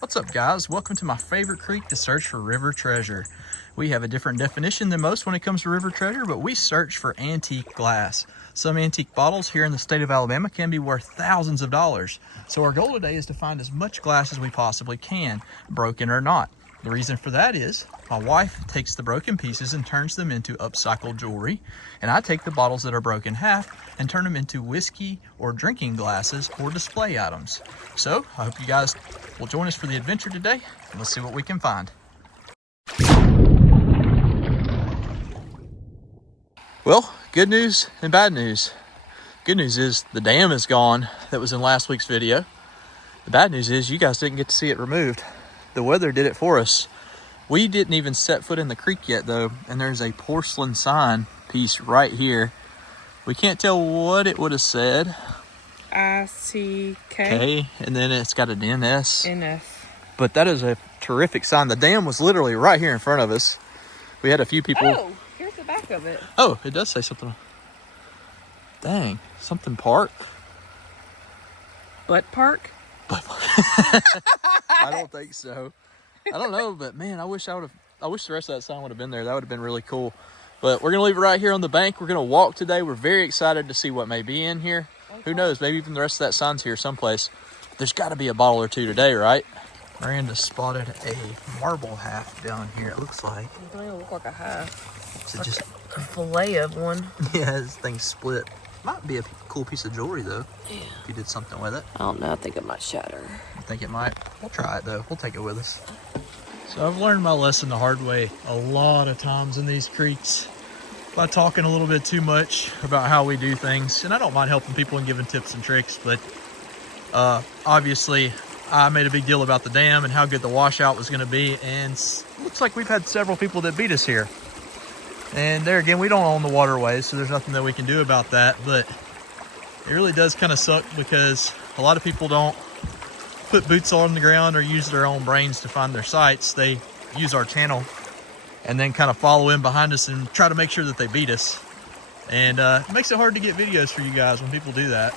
What's up, guys? Welcome to my favorite creek to search for river treasure. We have a different definition than most when it comes to river treasure, but we search for antique glass. Some antique bottles here in the state of Alabama can be worth thousands of dollars. So our goal today is to find as much glass as we possibly can, broken or not. The reason for that is my wife takes the broken pieces and turns them into upcycled jewelry, and I take the bottles that are broken half and turn them into whiskey or drinking glasses or display items. So I hope you guys will join us for the adventure today, and let's see what we can find. Well, good news and bad news. Good news is the dam is gone that was in last week's video. The bad news is you guys didn't get to see it removed. The weather did it for us. We didn't even set foot in the creek yet though, and there's a porcelain sign piece right here. We can't tell what it would have said. I-C-K. And then it's got an N-S. N-S. But that is a terrific sign. The dam was literally right here in front of us. We had a few people. Oh, here's the back of it. Oh, it does say something. Dang, something park. Butt park? Butt park. I don't think so. I don't know, but man, I wish the rest of that sign would have been there. That would have been really cool. But we're gonna leave it right here on the bank. We're gonna walk today. We're very excited to see what may be in here. Okay. Who knows? Maybe even the rest of that sign's here someplace. There's got to be a bottle or two today, right? Miranda spotted a marble half down here. It looks like. It doesn't look like a half. Is it just a fillet of one? Yeah, this thing's split. Might be a cool piece of jewelry though. Yeah. If you did something with it. I don't know. I think it might shatter. I think it might. We'll try it though. We'll take it with us. So I've learned my lesson the hard way a lot of times in these creeks by talking a little bit too much about how we do things. And I don't mind helping people and giving tips and tricks, but obviously I made a big deal about the dam and how good the washout was going to be. And looks like we've had several people that beat us here. And there again, we don't own the waterways, so there's nothing that we can do about that. But it really does kind of suck because a lot of people don't put boots on the ground or use their own brains to find their sites. They use our channel and then kind of follow in behind us and try to make sure that they beat us. And it makes it hard to get videos for you guys when people do that.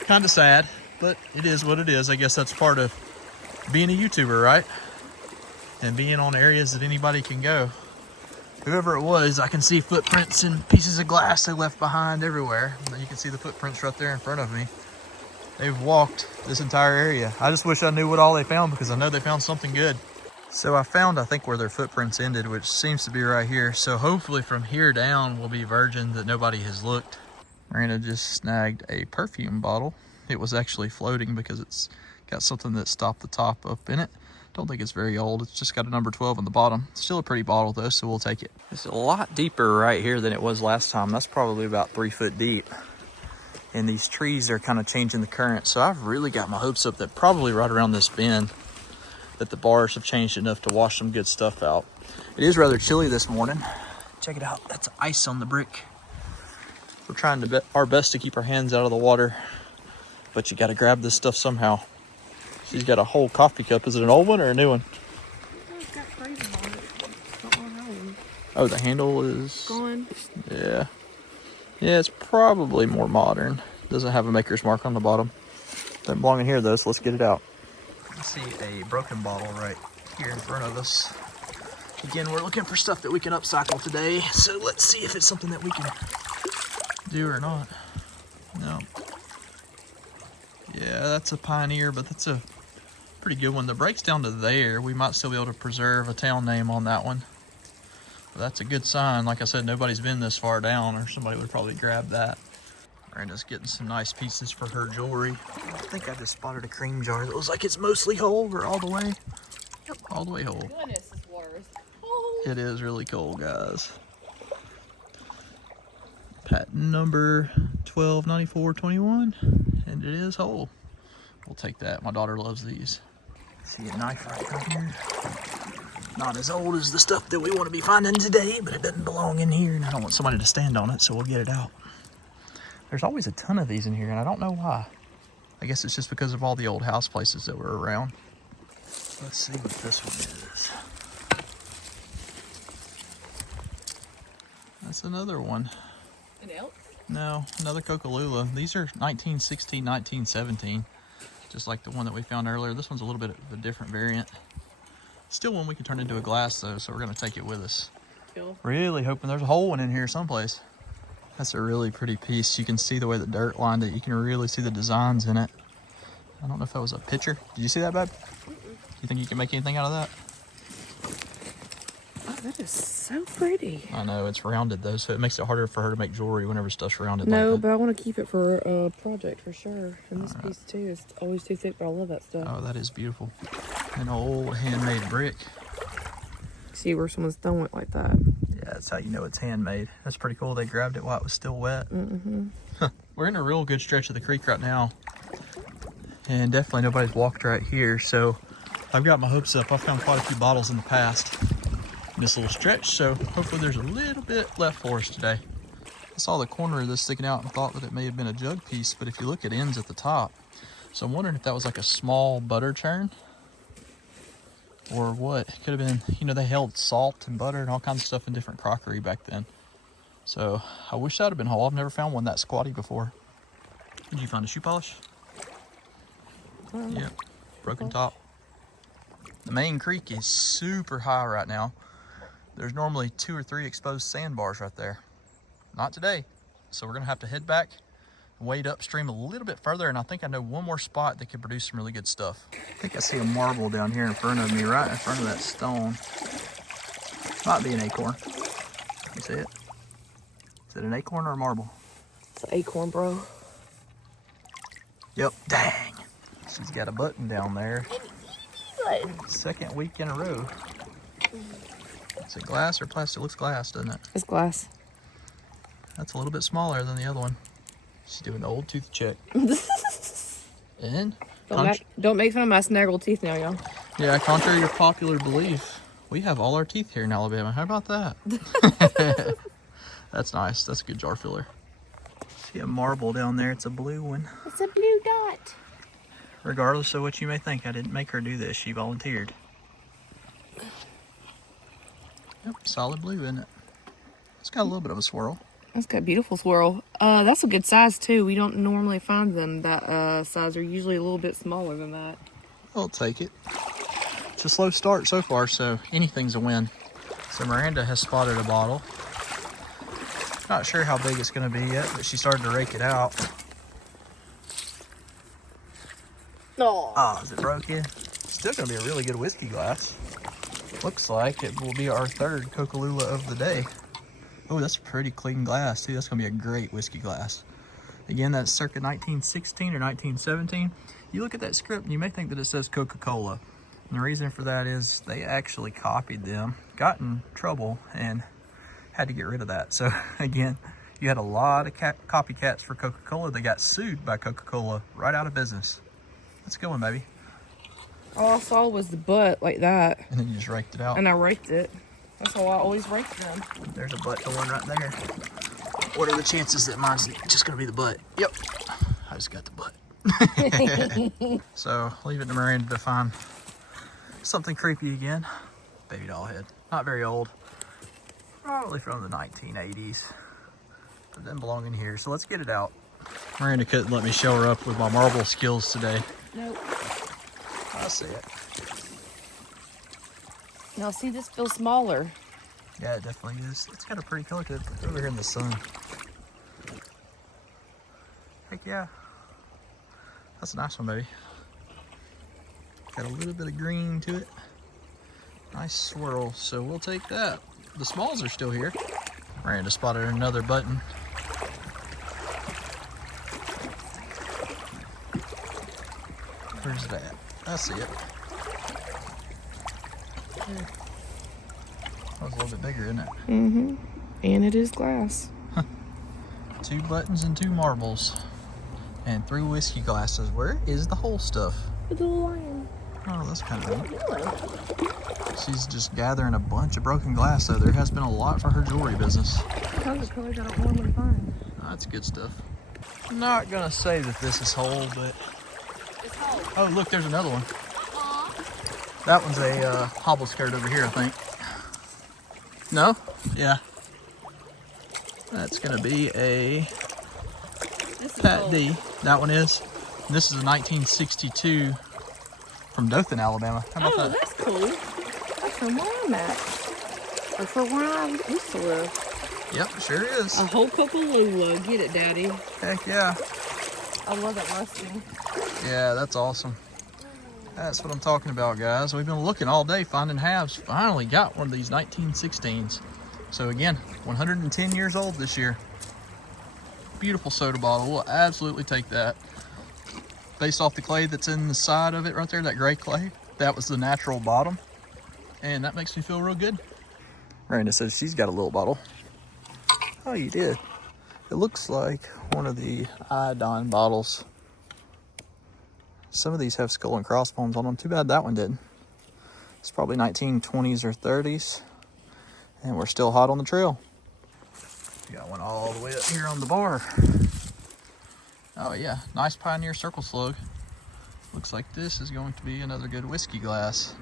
Kind of sad, but it is what it is. I guess that's part of being a YouTuber, right? And being on areas that anybody can go. Whoever it was, I can see footprints and pieces of glass they left behind everywhere. You can see the footprints right there in front of me. They've walked this entire area. I just wish I knew what all they found because I know they found something good. So I found, I think, where their footprints ended, which seems to be right here. So hopefully from here down will be virgin that nobody has looked. Miranda just snagged a perfume bottle. It was actually floating because it's got something that stopped the top up in it. Don't think it's very old. It's just got a number 12 on the bottom. Still a pretty bottle though, so we'll take it. It's a lot deeper right here than it was last time. That's probably about 3 foot deep. And these trees are kind of changing the current. So I've really got my hopes up that probably right around this bend that the bars have changed enough to wash some good stuff out. It is rather chilly this morning. Check it out, that's ice on the brick. We're trying to our best to keep our hands out of the water, but you gotta grab this stuff somehow. She's got a whole coffee cup. Is it an old one or a new one? It's got phrases on it. It's not one. Oh, the handle is gone. Yeah. Yeah, it's probably more modern. Doesn't have a maker's mark on the bottom. Doesn't belong in here though, so let's get it out. You can see a broken bottle right here in front of us. Again, we're looking for stuff that we can upcycle today. So let's see if it's something that we can do or not. No. Yeah, that's a Pioneer, but that's a pretty good one. The break's down to there. We might still be able to preserve a town name on that one. But that's a good sign. Like I said, nobody's been this far down or somebody would probably grab that. Miranda's getting some nice pieces for her jewelry. I think I just spotted a cream jar that looks like it's mostly whole or all the way. Yep, all the way whole. Goodness, this water is cold. It is really cold, guys. Patent number 129421, and it is whole. We'll take that. My daughter loves these. See a knife right here. Not as old as the stuff that we want to be finding today, but it doesn't belong in here, and I don't want somebody to stand on it, so we'll get it out. There's always a ton of these in here, and I don't know why. I guess it's just because of all the old house places that were around. Let's see what this one is. That's another one. An elk? No, another Cocolula. These are 1916, 1917. just like the one that we found earlier. This one's a little bit of a different variant. Still one we can turn into a glass though, so we're gonna take it with us. Cool. Really hoping there's a whole one in here someplace. That's a really pretty piece. You can see the way the dirt lined it. You can really see the designs in it. I don't know if that was a picture. Did you see that, babe? Do you think you can make anything out of that? Oh, that is so pretty. I know, it's rounded though, so it makes it harder for her to make jewelry whenever stuff's rounded No, like that. but I want to keep it for a project for sure. And this piece too is always too thick, but I love that stuff. Oh, that is beautiful. An old handmade brick. See where someone's thrown it like that. Yeah, that's how you know it's handmade. That's pretty cool. They grabbed it while it was still wet. We're in a real good stretch of the creek right now. And definitely nobody's walked right here, so I've got my hopes up. I've found quite a few bottles in the past in this little stretch, so hopefully there's a little bit left for us today. I saw the corner of this sticking out and thought that it may have been a jug piece, but if you look, it ends at the top. So I'm wondering if that was like a small butter churn or what. It could have been, you know, they held salt and butter and all kinds of stuff in different crockery back then. So I wish that would have been whole. I've never found one that squatty before. Did you find a shoe polish? Yep, broken top. The main creek is super high right now. There's normally 2 or 3 exposed sandbars right there. Not today. So we're gonna have to head back, wade upstream a little bit further, and I think I know one more spot that could produce some really good stuff. I think I see a marble down here in front of me, right in front of that stone. Might be an acorn. You see it? Is it an acorn or a marble? It's an acorn, bro. Yep, dang. She's got a button down there. Second week in a row. Is it glass or plastic? It looks glass, doesn't it? It's glass. That's a little bit smaller than the other one. She's doing the old tooth check. And Don't make fun of my snaggled teeth now, y'all. yeah, contrary to popular belief, we have all our teeth here in Alabama. How about that? That's nice. That's a good jar filler. See a marble down there. It's a blue one. It's a blue dot. Regardless of what you may think, I didn't make her do this. She volunteered. Yep, solid blue, isn't it? It's got a little bit of a swirl. That's got a beautiful swirl. That's a good size too. We don't normally find them that size. They're usually a little bit smaller than that. I'll take it. It's a slow start so far, so anything's a win. So Miranda has spotted a bottle. Not sure how big it's going to be yet, but she started to rake it out. No. Oh, is it broken? Still going to be a really good whiskey glass. Looks like it will be our 3rd Coca-Cola of the day. Oh, that's a pretty clean glass too. That's going to be a great whiskey glass. Again, that's circa 1916 or 1917. You look at that script and you may think that it says Coca-Cola. And the reason for that is they actually copied them, got in trouble, and had to get rid of that. So again, you had a lot of copycats for Coca-Cola. They got sued by Coca-Cola, right out of business. Let's go in, baby. All I saw was the butt like that. And then you just raked it out. And I raked it. That's how I always rake them. There's a butt to one right there. What are the chances that mine's just gonna be the butt? Yep, I just got the butt. So leave it to Miranda to find something creepy again. Baby doll head, not very old. Probably from the 1980s. But didn't belong in here, so let's get it out. Miranda couldn't let me show her up with my marble skills today. Nope. I see it. Now see, this feels smaller. Yeah, it definitely is. It's got a pretty color to it. It's over here in the sun. Heck yeah. That's a nice one, baby. Got a little bit of green to it. Nice swirl, so we'll take that. The smalls are still here. Miranda spotted another button. Where's that? I see it. That was a little bit bigger, isn't it? Mm-hmm. And it is glass. 2 buttons and 2 marbles. And 3 whiskey glasses. Where is the whole stuff? The little lion. Oh, that's kind of neat. She's just gathering a bunch of broken glass, though. There has been a lot for her jewelry business. Those are colors I don't normally find. That's good stuff. I'm not gonna say that this is whole, but... It's whole. Oh, look, there's another one. That one's a hobble skirt over here, I think. No? Yeah. That's gonna be a Pat D. That one is? And this is a 1962 from Dothan, Alabama. How about that? That's cool. That's from where I'm at. Or from where I used to live. Yep, sure is. A whole Coca-Cola. Get it, Daddy. Heck yeah. I love that rusting. Yeah, that's awesome. That's what I'm talking about, guys. We've been looking all day finding halves. Finally got one of these 1916s. So again, 110 years old this year. Beautiful soda bottle. We'll absolutely take that. Based off the clay that's in the side of it right there, that gray clay, that was the natural bottom. And that makes me feel real good. Miranda says she's got a little bottle. Oh, you did. It looks like one of the iodine bottles. Some of these have skull and crossbones on them. Too bad that one did. It's probably 1920s or 30s. And we're still hot on the trail. We got one all the way up here on the bar. Oh yeah, nice Pioneer Circle Slug. Looks like this is going to be another good whiskey glass.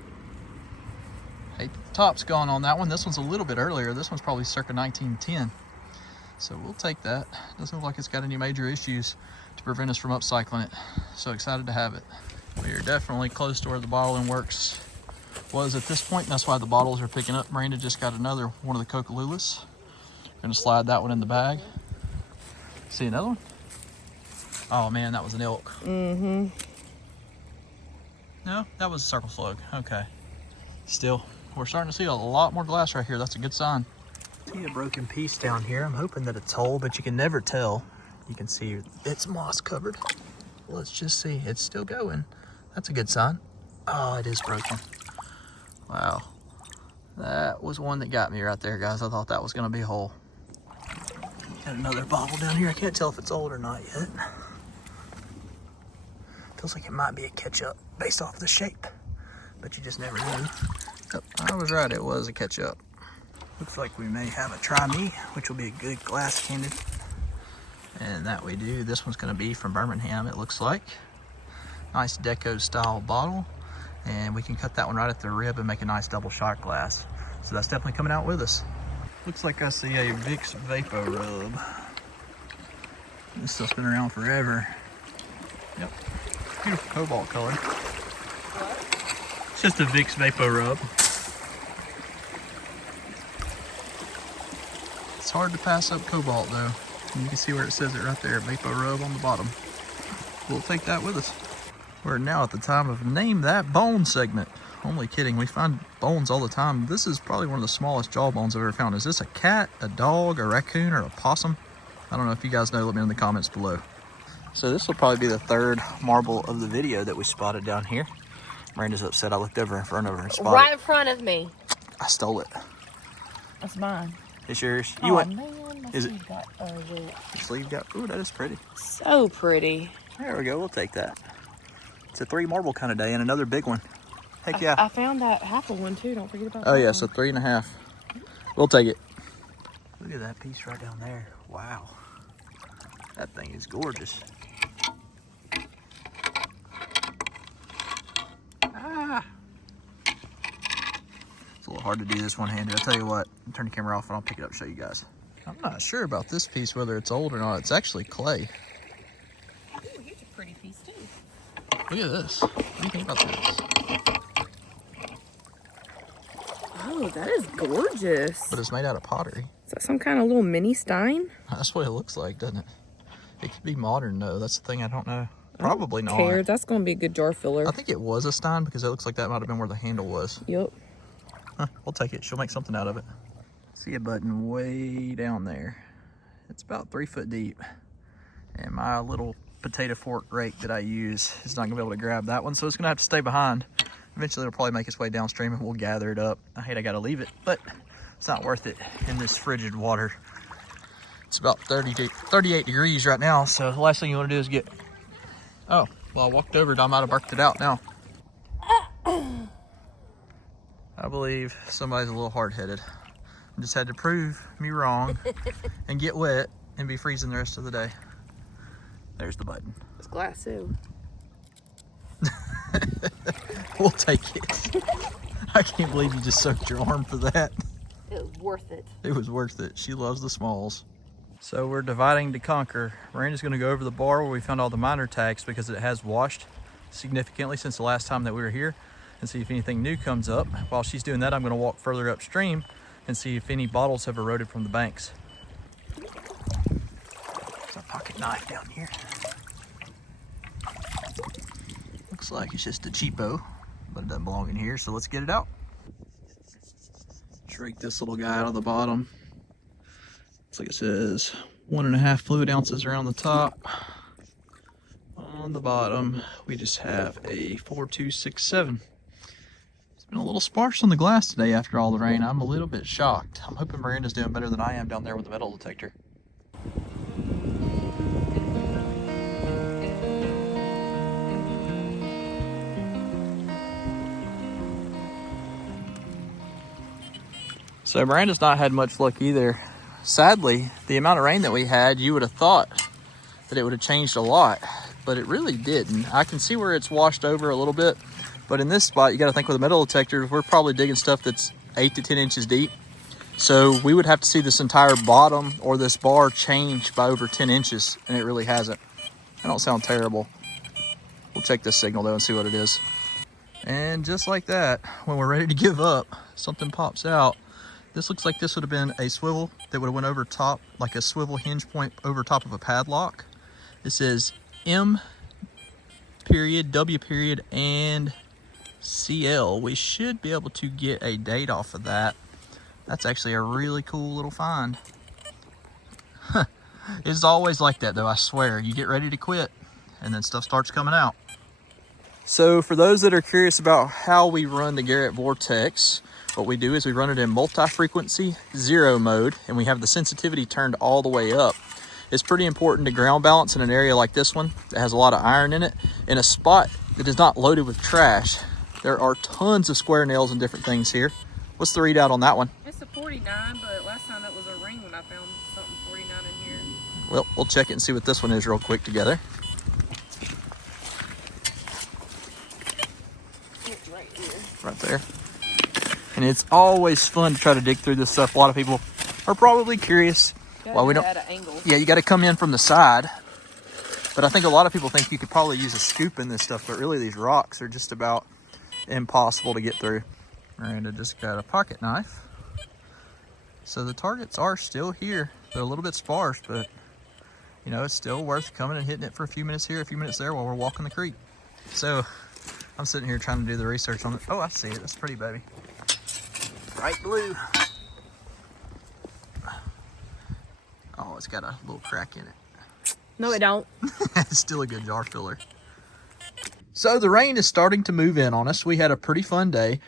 Hey, the top's gone on that one. This one's a little bit earlier. This one's probably circa 1910. So we'll take that. Doesn't look like it's got any major issues to prevent us from upcycling it. So excited to have it. We are definitely close to where the bottling works was at this point, and that's why the bottles are picking up. Miranda just got another one of the Coca-Colas. Gonna slide that one in the bag. See another one? Oh man, that was an elk. Mm-hmm. No, that was a Circle Slug. Okay. Still, we're starting to see a lot more glass right here. That's a good sign. See a broken piece down here. I'm hoping that it's whole, but you can never tell. You can see it's moss covered. Let's just see. It's still going. That's a good sign. Oh, it is broken. Wow. That was one that got me right there, guys. I thought that was going to be whole. Got another bottle down here. I can't tell if it's old or not yet. Feels like it might be a ketchup based off the shape, but you just never know. Oh, I was right. It was a ketchup. Looks like we may have a Try Me, which will be a good glass candy. And that we do. This one's going to be from Birmingham, it looks like. Nice deco style bottle. And we can cut that one right at the rib and make a nice double shot glass. So that's definitely coming out with us. Looks like I see a Vicks Vapor Rub. This stuff's been around forever. Yep. Beautiful cobalt color. What? It's just a Vicks Vapor Rub. It's hard to pass up cobalt though. And you can see where it says it right there, Vapor Rub on the bottom. We'll take that with us. We're now at the time of Name That Bone segment. Only kidding, we find bones all the time. This is probably one of the smallest jaw bones I've ever found. Is this a cat, a dog, a raccoon, or a possum? I don't know. If you guys know, let me know in the comments below. So this will probably be the third marble of the video that we spotted down here. Miranda's upset I looked over in front of her and spotted Right in front of me. I stole it. That's mine. It's yours. You went. Man, is it? Got, your sleeve got. Ooh, that is pretty. So pretty. There we go. We'll take that. It's a 3 marble kind of day and another big one. Heck yeah. I found that half of one too. Don't forget about that. Oh yeah, so 3.5. We'll take it. Look at that piece right down there. Wow. That thing is gorgeous. Ah. It's a little hard to do this one-handed. I'll tell you what, turn the camera off and I'll pick it up and show you guys. I'm not sure about this piece, whether it's old or not. It's actually clay. Ooh, here's a pretty piece too. Look at this. What do you think about this? Oh, that is gorgeous. But it's made out of pottery. Is that some kind of little mini stein? That's what it looks like, doesn't it? It could be modern though. That's the thing I don't know. Probably not. Care. That's going to be a good jar filler. I think it was a stein because it looks like that might have been where the handle was. Yep. Huh, we'll take it. She'll make something out of it. See a button way down there. It's about 3 foot deep. And my little potato fork rake that I use is not going to be able to grab that one, so it's going to have to stay behind. Eventually it'll probably make its way downstream and we'll gather it up. I hate I got to leave it, but it's not worth it in this frigid water. It's about 38 degrees right now, so the last thing you want to do is get... Oh, well, I walked over it. I might have barked it out now. I believe somebody's a little hard-headed. I just had to prove me wrong and get wet and be freezing the rest of the day. There's the button. It's glass too. We'll take it. I can't believe you just soaked your arm for that. It was worth it. It was worth it. She loves the smalls. So we're dividing to conquer. Miranda's going to go over the bar where we found all the minor tags because it has washed significantly since the last time that we were here, and see if anything new comes up. While she's doing that, I'm going to walk further upstream and see if any bottles have eroded from the banks. There's a pocket knife down here. Looks like it's just a cheapo, but it doesn't belong in here, so let's get it out. Drake this little guy out of the bottom. Looks like it says 1.5 fluid ounces around the top. On the bottom, we just have a 4267. It's been a little sparse on the glass today after all the rain. I'm a little bit shocked. I'm hoping Miranda's doing better than I am down there with the metal detector. So Miranda's not had much luck either. Sadly, the amount of rain that we had, you would have thought that it would have changed a lot, but it really didn't. I can see where it's washed over a little bit, but in this spot, you got to think with the metal detectors, we're probably digging stuff that's 8 to 10 inches deep. So we would have to see this entire bottom or this bar change by over 10 inches, and it really hasn't. That don't sound terrible. We'll check this signal though and see what it is. And just like that, when we're ready to give up, something pops out. This looks like this would have been a swivel that would have went over top, like a swivel hinge point over top of a padlock. It says M period, W period, and CL. We should be able to get a date off of that. That's actually a really cool little find. It's always like that though, I swear. You get ready to quit and then stuff starts coming out. So for those that are curious about how we run the Garrett Vortex, what we do is we run it in multi-frequency 0 mode, and we have the sensitivity turned all the way up. It's pretty important to ground balance in an area like this one that has a lot of iron in it, in a spot that is not loaded with trash. There are tons of square nails and different things here. What's the readout on that one? It's a 49, but last time that was a ring when I found something 49 in here. Well, we'll check it and see what this one is real quick together. It's right here. Right there. And it's always fun to try to dig through this stuff. A lot of people are probably curious why we don't. At an angle. Yeah, you got to come in from the side. But I think a lot of people think you could probably use a scoop in this stuff, but really these rocks are just about impossible to get through. Miranda just got a pocket knife. So the targets are still here. They're a little bit sparse, but you know, it's still worth coming and hitting it for a few minutes here, a few minutes there while we're walking the creek. So I'm sitting here trying to do the research on it. Oh, I see it. That's pretty, baby. Bright blue. Oh, it's got a little crack in it. No, it don't. It's still a good jar filler. So the rain is starting to move in on us. We had a pretty fun day.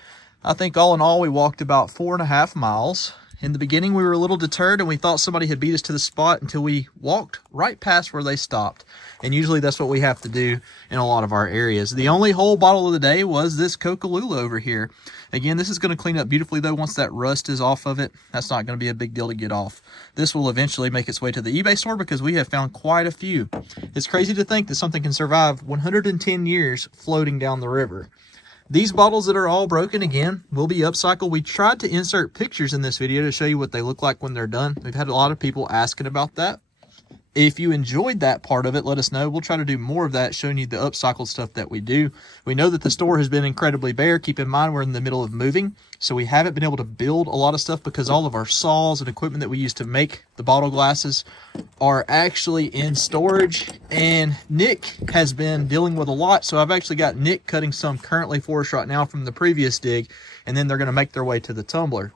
I think all in all, we walked about 4.5 miles. In the beginning, we were a little deterred and we thought somebody had beat us to the spot until we walked right past where they stopped. And usually that's what we have to do in a lot of our areas. The only whole bottle of the day was this Coca-Cola over here. Again, this is going to clean up beautifully though. Once that rust is off of it, that's not going to be a big deal to get off. This will eventually make its way to the eBay store because we have found quite a few. It's crazy to think that something can survive 110 years floating down the river. These bottles that are all broken, again, will be upcycled. We tried to insert pictures in this video to show you what they look like when they're done. We've had a lot of people asking about that. If you enjoyed that part of it, let us know. We'll try to do more of that, showing you the upcycled stuff that we do. We know that the store has been incredibly bare. Keep in mind, we're in the middle of moving, so we haven't been able to build a lot of stuff because all of our saws and equipment that we use to make the bottle glasses are actually in storage, and Nick has been dealing with a lot. So I've actually got Nick cutting some currently for us right now from the previous dig, and then they're going to make their way to the tumbler.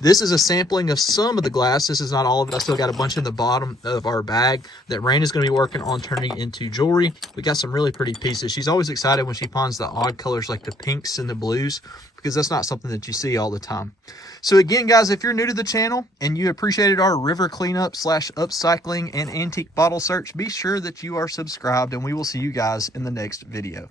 This is a sampling of some of the glass. This is not all of it. I still got a bunch in the bottom of our bag that Rain is going to be working on turning into jewelry. We got some really pretty pieces. She's always excited when she finds the odd colors like the pinks and the blues, because that's not something that you see all the time. So again, guys, if you're new to the channel and you appreciated our river cleanup / upcycling and antique bottle search, be sure that you are subscribed, and we will see you guys in the next video.